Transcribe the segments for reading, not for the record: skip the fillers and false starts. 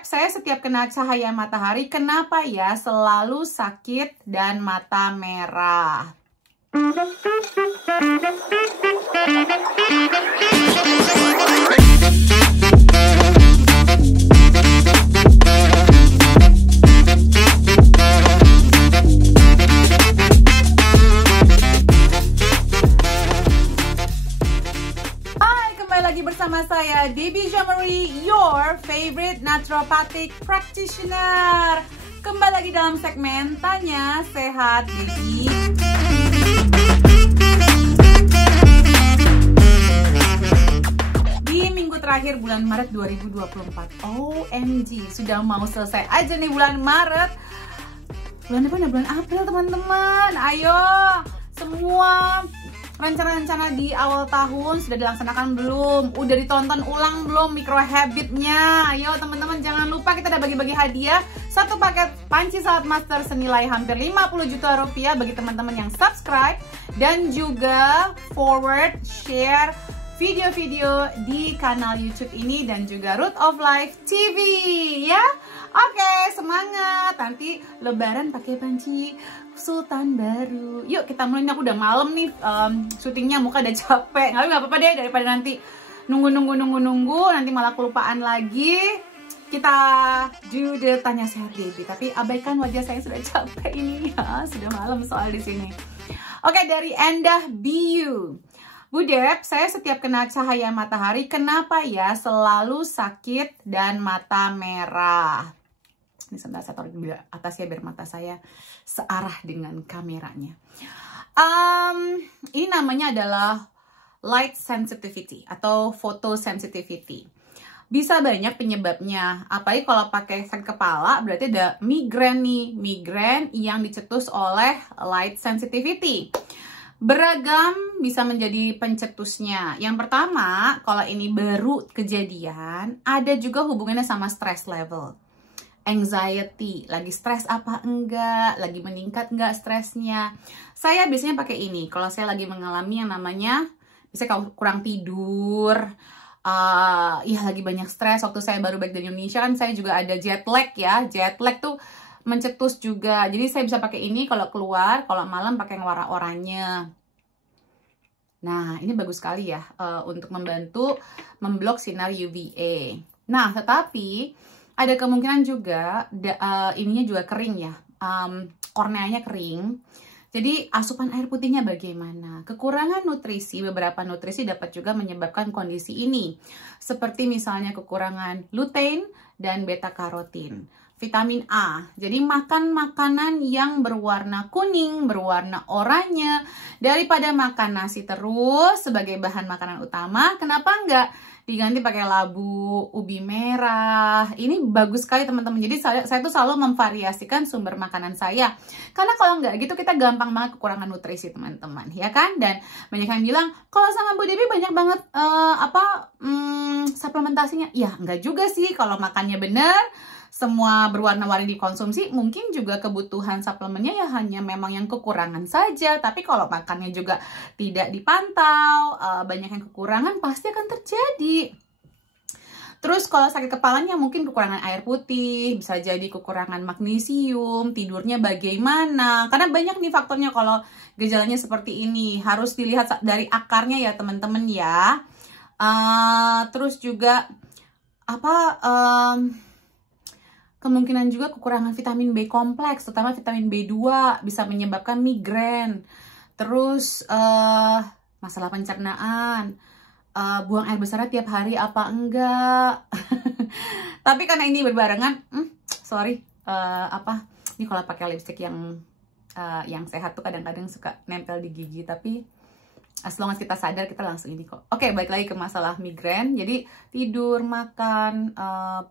Saya setiap kena cahaya matahari, kenapa ya selalu sakit dan mata merah? Bersama saya Debbie Jean-Marie, your favorite naturopathic practitioner. Kembali lagi dalam segmen Tanya Sehat Debbie. Di minggu terakhir bulan Maret 2024, OMG, sudah mau selesai aja nih bulan Maret. Bulan depan bulan April teman-teman. Ayo, semua rencana-rencana di awal tahun sudah dilaksanakan belum? Udah ditonton ulang belum micro habitnya? Ayo teman-teman, jangan lupa kita ada bagi-bagi hadiah. Satu paket panci salad master senilai hampir 50 juta rupiah bagi teman-teman yang subscribe dan juga forward share video-video di kanal YouTube ini dan juga Root of Life TV ya. Oke, semangat. Nanti lebaran pakai panci sultan baru. Yuk kita mulai, aku udah malam nih syutingnya, muka udah capek. Nggak apa-apa deh, daripada nanti nunggu nanti malah kelupaan lagi. Kita do the Tanya Sehat Debbie, tapi abaikan wajah saya sudah capek ini ya, sudah malam soal di sini. Oke, dari Endah Biu. Bu Deb, saya setiap kena cahaya matahari, kenapa ya selalu sakit dan mata merah? Ini sebentar saya taruh di atas ya biar mata saya searah dengan kameranya. Ini namanya adalah light sensitivity atau photosensitivity. Bisa banyak penyebabnya, apalagi kalau pakai sakit kepala berarti ada migrain nih, migrain yang dicetus oleh light sensitivity. Beragam bisa menjadi pencetusnya. Yang pertama, kalau ini baru kejadian, ada juga hubungannya sama stress level. Anxiety, lagi stres apa enggak, lagi meningkat enggak stresnya. Saya biasanya pakai ini kalau saya lagi mengalami yang namanya misalnya kurang tidur, ya lagi banyak stres. Waktu saya baru balik dari Indonesia kan saya juga ada jet lag ya. Jet lag tuh mencetus juga. Jadi saya bisa pakai ini kalau keluar, kalau malam pakai yang warna oranye. Nah, ini bagus sekali ya untuk membantu memblok sinar UVA. Nah, tetapi ada kemungkinan juga ininya juga kering ya, korneanya kering. Jadi asupan air putihnya bagaimana? Kekurangan nutrisi, beberapa nutrisi dapat juga menyebabkan kondisi ini. Seperti misalnya kekurangan lutein dan beta karotin. Vitamin A, jadi makan makanan yang berwarna kuning, berwarna oranye, daripada makan nasi terus sebagai bahan makanan utama. Kenapa enggak diganti pakai labu, ubi merah? Ini bagus sekali teman-teman. Jadi saya tuh selalu memvariasikan sumber makanan saya. Karena kalau enggak gitu kita gampang banget kekurangan nutrisi teman-teman, ya kan? Dan banyak yang bilang, kalau sama Bu Debbie banyak banget suplementasinya. Ya enggak juga sih, kalau makannya bener, semua berwarna-warni dikonsumsi, mungkin juga kebutuhan suplemennya ya hanya memang yang kekurangan saja. Tapi kalau makannya juga tidak dipantau, banyak yang kekurangan, pasti akan terjadi. Terus kalau sakit kepalanya mungkin kekurangan air putih, bisa jadi kekurangan magnesium, tidurnya bagaimana. Karena banyak nih faktornya kalau gejalanya seperti ini. Harus dilihat dari akarnya ya teman-teman ya. Terus juga kemungkinan juga kekurangan vitamin B kompleks, terutama vitamin B2 bisa menyebabkan migrain. Terus masalah pencernaan, buang air besar tiap hari apa enggak? Tapi karena ini berbarengan, ini kalau pakai lipstick yang sehat tuh kadang-kadang suka nempel di gigi, tapi as long as kita sadar kita langsung ini kok. Oke, balik lagi ke masalah migrain. Jadi tidur, makan,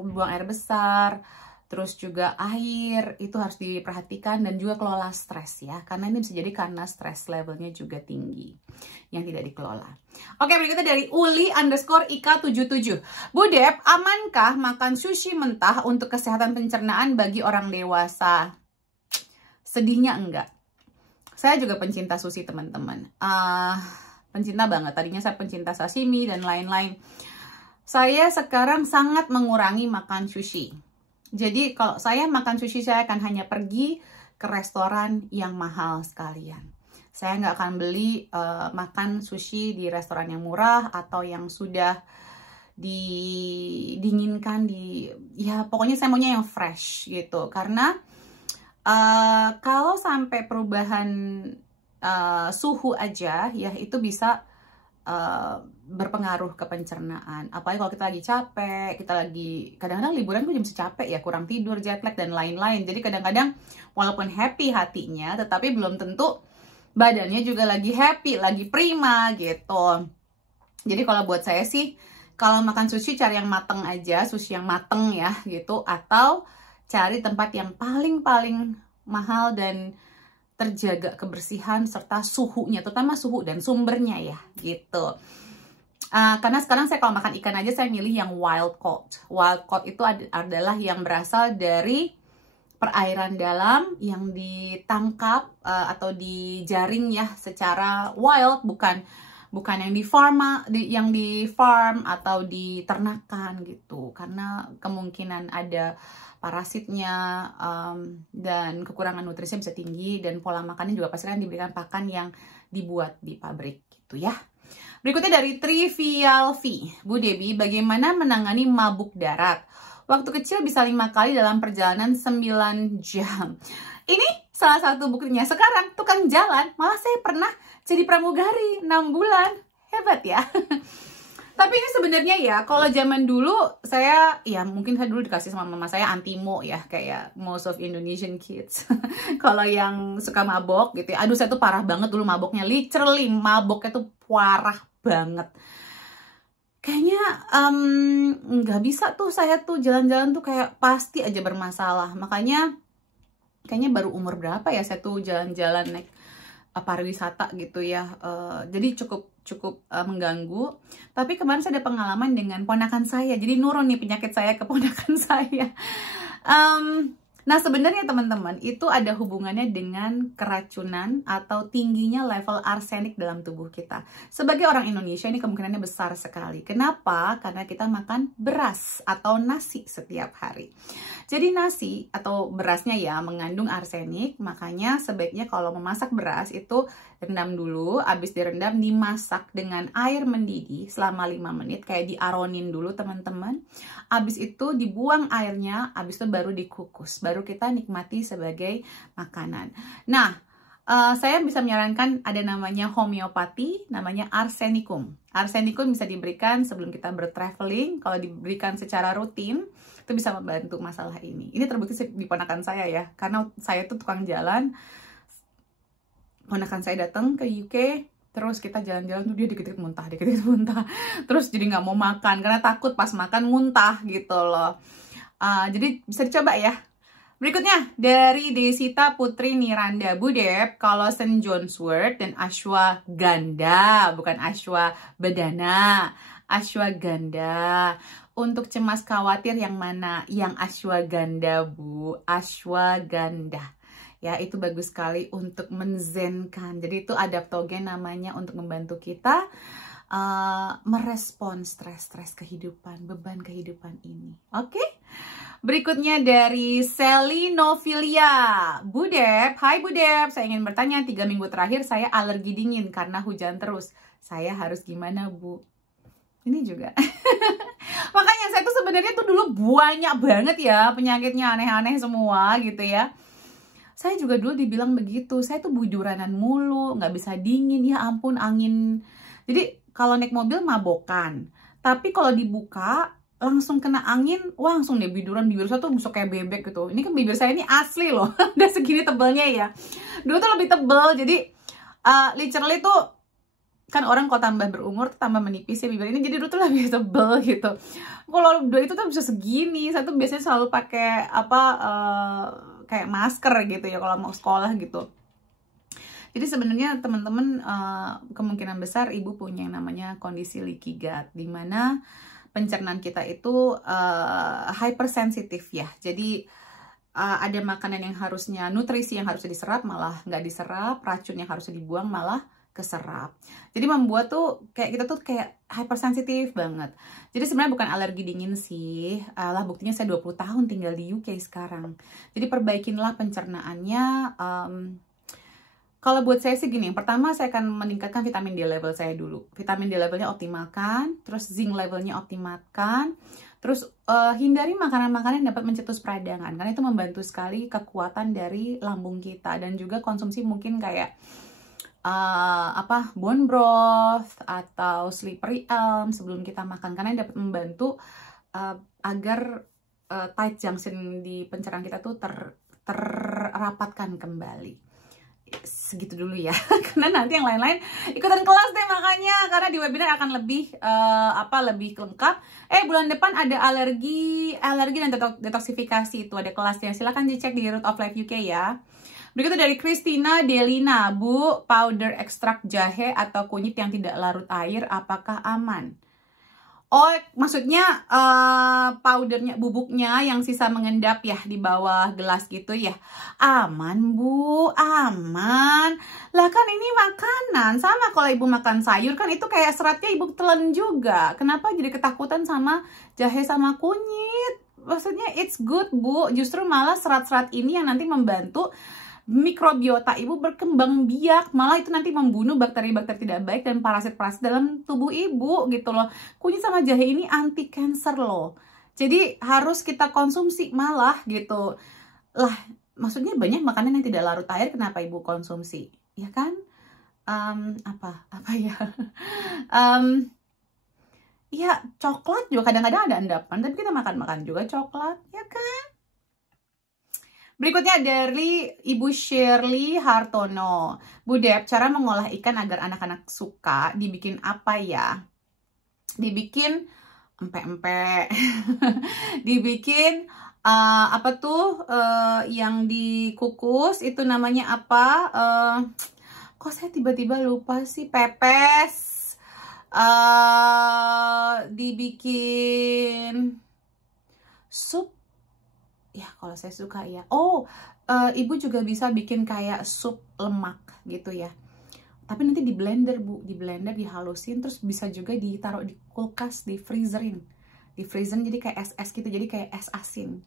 buang air besar, terus juga air itu harus diperhatikan, dan juga kelola stres ya, karena ini bisa jadi karena stres levelnya juga tinggi yang tidak dikelola. Oke, berikutnya dari Uli_Ika77. Bu Deb, amankah makan sushi mentah untuk kesehatan pencernaan bagi orang dewasa? Sedihnya enggak. Saya juga pencinta sushi teman-teman, pencinta banget. Tadinya saya pencinta sashimi dan lain-lain. Saya sekarang sangat mengurangi makan sushi. Jadi kalau saya makan sushi, saya akan hanya pergi ke restoran yang mahal sekalian. Saya nggak akan beli makan sushi di restoran yang murah atau yang sudah didinginkan, ya pokoknya saya maunya yang fresh gitu. Karena kalau sampai perubahan suhu aja ya itu bisa berpengaruh ke pencernaan. Apalagi kalau kita lagi capek, kita lagi kadang-kadang liburan tuh bisa capek ya, kurang tidur, jet lag dan lain-lain. Jadi kadang-kadang walaupun happy hatinya, tetapi belum tentu badannya juga lagi happy, lagi prima gitu. Jadi kalau buat saya sih, kalau makan sushi cari yang mateng aja, sushi yang mateng ya gitu, atau cari tempat yang paling mahal dan terjaga kebersihan serta suhunya, terutama suhu dan sumbernya ya gitu. Karena sekarang saya kalau makan ikan aja saya milih yang wild caught. Wild caught itu adalah yang berasal dari perairan dalam yang ditangkap atau dijaring ya secara wild, bukan yang di farm atau diternakan gitu. Karena kemungkinan ada parasitnya dan kekurangan nutrisi bisa tinggi, dan pola makannya juga pasti kan diberikan pakan yang dibuat di pabrik gitu ya. Berikutnya dari Trivial V. Bu Debbie, bagaimana menangani mabuk darat? Waktu kecil bisa 5 kali dalam perjalanan 9 jam. Ini salah satu buktinya. Sekarang tukang jalan, malah saya pernah jadi pramugari 6 bulan. Hebat ya. Tapi ini sebenarnya ya, kalau zaman dulu saya, ya mungkin saya dulu dikasih sama mama saya antimo ya, kayak most of Indonesian kids. Kalau yang suka mabok gitu ya, aduh saya tuh parah banget dulu maboknya, literally maboknya tuh parah banget. Kayaknya nggak bisa tuh saya tuh jalan-jalan tuh kayak pasti aja bermasalah. Makanya kayaknya baru umur berapa ya saya tuh jalan-jalan naik pariwisata gitu ya, jadi cukup mengganggu. Tapi kemarin saya ada pengalaman dengan ponakan saya, jadi nurun nih penyakit saya ke ponakan saya. Nah sebenarnya teman-teman itu ada hubungannya dengan keracunan atau tingginya level arsenik dalam tubuh kita. Sebagai orang Indonesia ini kemungkinannya besar sekali. Kenapa? Karena kita makan beras atau nasi setiap hari. Jadi nasi atau berasnya ya mengandung arsenik, makanya sebaiknya kalau memasak beras itu rendam dulu, habis direndam dimasak dengan air mendidih selama 5 menit, kayak diaronin dulu teman-teman. Habis itu dibuang airnya, habis itu baru dikukus, baru kita nikmati sebagai makanan. Nah, saya bisa menyarankan ada namanya homeopati, namanya arsenicum. Arsenicum bisa diberikan sebelum kita bertraveling, kalau diberikan secara rutin, itu bisa membantu masalah ini. Ini terbukti di ponakan saya ya, karena saya tuh tukang jalan. Ponakan saya datang ke UK, terus kita jalan-jalan tuh dia dikit-dikit muntah, terus jadi nggak mau makan karena takut pas makan muntah gitu loh. Jadi bisa dicoba ya. Berikutnya dari Desita Putri Niranda. Bu Deb, kalau St. John's Wort dan ashwagandha, bukan ashwabedana, ashwagandha. Untuk cemas khawatir yang mana? Yang ashwagandha, Bu. Ashwagandha. Ya, itu bagus sekali untuk menzenkan. Jadi itu adaptogen namanya, untuk membantu kita merespon stres kehidupan, beban kehidupan ini. Oke? Berikutnya dari Selinofilia. Bu Deb, hai Bu Deb, saya ingin bertanya, 3 minggu terakhir saya alergi dingin karena hujan terus. Saya harus gimana, Bu? Ini juga. Makanya saya tuh sebenarnya tuh dulu banyak banget ya penyakitnya, aneh-aneh semua gitu ya. Saya juga dulu dibilang begitu. Saya tuh bujuranan mulu, nggak bisa dingin. Ya ampun, angin. Jadi kalau naik mobil mabokan. Tapi kalau dibuka langsung kena angin, wah langsung deh biduran. Bibir saya tuh busuk kayak bebek gitu. Ini kan bibir saya ini asli loh. Udah segini tebalnya ya. Dulu tuh lebih tebal. Jadi literally tuh kan orang kalau tambah berumur tuh tambah menipis ya bibir ini, jadi dulu tuh lebih tebel gitu. Kalau dulu itu tuh bisa segini, saya tuh biasanya selalu pakai apa kayak masker gitu ya kalau mau sekolah gitu. Jadi sebenarnya teman-teman kemungkinan besar ibu punya yang namanya kondisi leaky gut, dimana pencernaan kita itu hypersensitif ya. Jadi ada makanan yang harusnya, nutrisi yang harusnya diserap malah nggak diserap, racun yang harusnya dibuang malah keserap. Jadi membuat tuh kayak kita tuh kayak hypersensitif banget. Jadi sebenarnya bukan alergi dingin sih. Lah buktinya saya 20 tahun tinggal di UK sekarang. Jadi perbaikinlah pencernaannya. Kalau buat saya sih gini, yang pertama saya akan meningkatkan vitamin D level saya dulu. Vitamin D levelnya optimalkan, terus zinc levelnya optimalkan, terus hindari makanan-makanan yang dapat mencetus peradangan, karena itu membantu sekali kekuatan dari lambung kita. Dan juga konsumsi mungkin kayak bone broth atau slippery elm sebelum kita makan, karena dapat membantu agar tight junction di pencernaan kita tuh terrapatkan kembali. Segitu dulu ya, karena nanti yang lain-lain ikutan kelas deh makanya, karena di webinar akan lebih lebih lengkap. Bulan depan ada alergi dan detoksifikasi, itu ada kelasnya, silahkan dicek di Root of Life UK ya. Berikutnya dari Christina Delina, Bu, powder ekstrak jahe atau kunyit yang tidak larut air apakah aman? Oh, maksudnya powdernya, bubuknya yang sisa mengendap ya di bawah gelas gitu ya. Aman, Bu, aman. Lah kan ini makanan, sama kalau Ibu makan sayur kan itu kayak seratnya Ibu telan juga. Kenapa jadi ketakutan sama jahe sama kunyit? Maksudnya it's good, Bu. Justru malah serat-serat ini yang nanti membantu mikrobiota Ibu berkembang biak, malah itu nanti membunuh bakteri-bakteri tidak baik dan parasit-parasit dalam tubuh Ibu gitu loh. Kunyit sama jahe ini anti cancer loh. Jadi harus kita konsumsi malah gitu. Lah, maksudnya banyak makanan yang tidak larut air, kenapa Ibu konsumsi? Ya kan? Apa ya? Ya coklat juga kadang-kadang ada endapan, tapi kita makan-makan juga coklat, ya kan? Berikutnya dari Ibu Shirley Hartono. Bu Dep, cara mengolah ikan agar anak-anak suka dibikin apa ya? Dibikin empek-empek. Dibikin yang dikukus itu namanya apa? Kok saya tiba-tiba lupa sih, pepes. Dibikin sup. Ya kalau saya suka ya. Ibu juga bisa bikin kayak sup lemak gitu ya. Tapi nanti di blender, Bu, di blender dihalusin, terus bisa juga ditaruh di kulkas, di freezerin jadi kayak es gitu, jadi kayak es asin.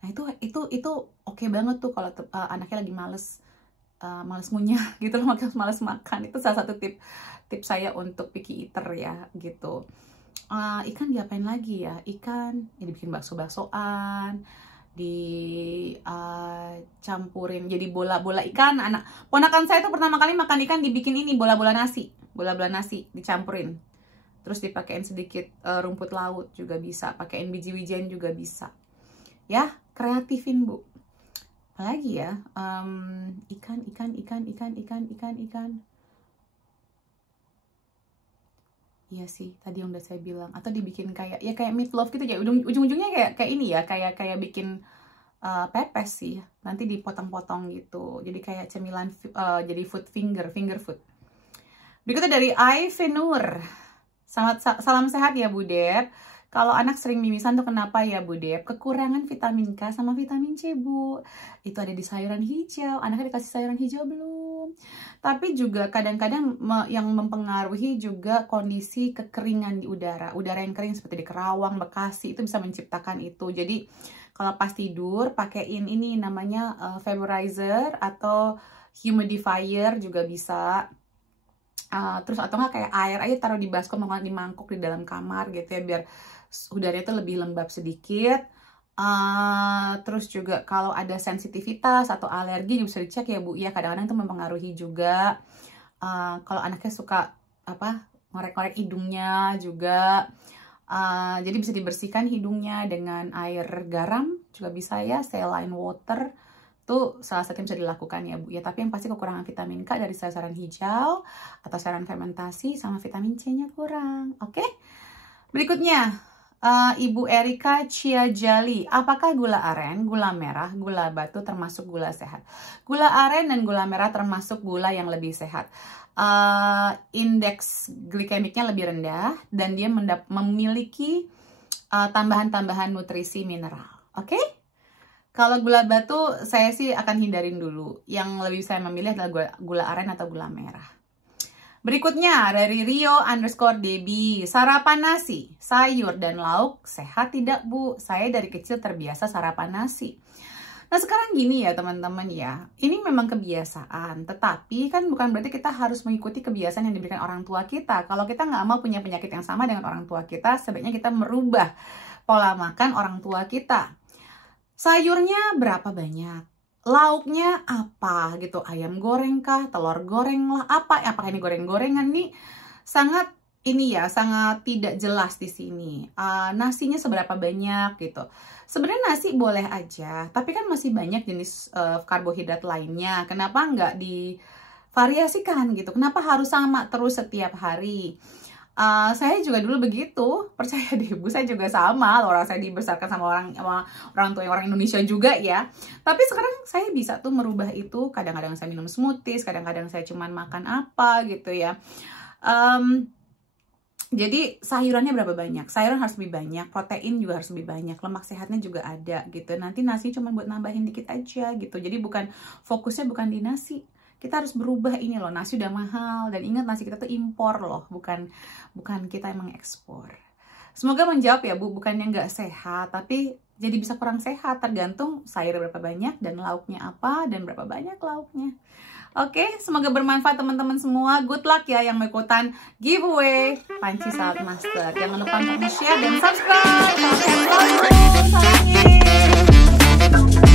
Nah itu oke banget tuh kalau anaknya lagi males ngunyah gitu loh, males makan. Itu salah satu tips saya untuk picky eater ya gitu. Ikan diapain lagi ya? Ikan ya dibikin bakso-baksoan, campurin jadi bola-bola ikan. Ponakan saya tuh pertama kali makan ikan dibikin ini bola-bola nasi dicampurin, terus dipakein sedikit rumput laut juga bisa, pakein biji-bijian juga bisa ya, kreatifin Bu. Apalagi ya, ikan. Iya sih, tadi yang udah saya bilang. Atau dibikin kayak meatloaf gitu ya. Ujung-ujungnya kayak ini ya, kayak bikin pepes sih. Nanti dipotong-potong gitu. Jadi kayak cemilan, jadi finger food. Berikutnya dari Aivenur. Salam sehat ya Bu Dep. Kalau anak sering mimisan tuh kenapa ya Bu Dep? Kekurangan vitamin K sama vitamin C, Bu. Itu ada di sayuran hijau. Anaknya dikasih sayuran hijau belum? Tapi juga kadang-kadang yang mempengaruhi juga kondisi kekeringan di udara. Udara yang kering seperti di Kerawang, Bekasi itu bisa menciptakan itu. Jadi kalau pas tidur pakein ini namanya vaporizer atau humidifier juga bisa. Terus atau nggak kayak air aja taruh di baskom, di mangkuk di dalam kamar gitu ya, biar udaranya itu lebih lembab sedikit. Terus juga kalau ada sensitivitas atau alergi juga bisa dicek ya Bu ya, kadang-kadang itu mempengaruhi juga. Kalau anaknya suka ngorek-ngorek hidungnya juga, jadi bisa dibersihkan hidungnya dengan air garam juga bisa ya, saline water itu salah satu yang bisa dilakukan ya Bu ya. Tapi yang pasti kekurangan vitamin K dari sayuran hijau atau sayuran fermentasi, sama vitamin C-nya kurang. Oke? Berikutnya Ibu Erika Ciajali, apakah gula aren, gula merah, gula batu termasuk gula sehat? Gula aren dan gula merah termasuk gula yang lebih sehat. Indeks glikemiknya lebih rendah dan dia memiliki tambahan-tambahan nutrisi mineral. Oke? Kalau gula batu saya sih akan hindarin dulu. Yang lebih saya memilih adalah gula aren atau gula merah. Berikutnya dari Rio_Debbie. Sarapan nasi, sayur, dan lauk sehat tidak, Bu? Saya dari kecil terbiasa sarapan nasi. Nah sekarang gini ya teman-teman ya, ini memang kebiasaan, tetapi kan bukan berarti kita harus mengikuti kebiasaan yang diberikan orang tua kita. Kalau kita nggak mau punya penyakit yang sama dengan orang tua kita, sebaiknya kita merubah pola makan orang tua kita. Sayurnya berapa banyak? Lauknya apa gitu? Ayam goreng kah? Telur goreng lah? Apakah ini goreng-gorengan nih? Sangat sangat tidak jelas di sini. Nasinya seberapa banyak gitu. Sebenarnya nasi boleh aja, tapi kan masih banyak jenis karbohidrat lainnya. Kenapa nggak divariasikan gitu? Kenapa harus sama terus setiap hari? Saya juga dulu begitu, percaya deh Bu, saya juga sama. Orang saya dibesarkan sama orang tua orang Indonesia juga ya. Tapi sekarang saya bisa tuh merubah itu. Kadang-kadang saya minum smoothies, kadang-kadang saya cuman makan apa gitu ya. Jadi sayurannya berapa banyak? Sayuran harus lebih banyak, protein juga harus lebih banyak, lemak sehatnya juga ada gitu. Nanti nasi cuma buat nambahin dikit aja gitu. Jadi fokusnya bukan di nasi. Kita harus berubah ini loh, nasi udah mahal, dan ingat nasi kita tuh impor loh, bukan kita yang mengekspor. Semoga menjawab ya Bu, bukannya nggak sehat, tapi jadi bisa kurang sehat, tergantung sayur berapa banyak dan lauknya apa dan berapa banyak lauknya. Oke, semoga bermanfaat teman-teman semua. Good luck ya yang mau ikutan giveaway Panci Salad Master. Jangan lupa untuk share dan subscribe. Salam sehat selalu. Salam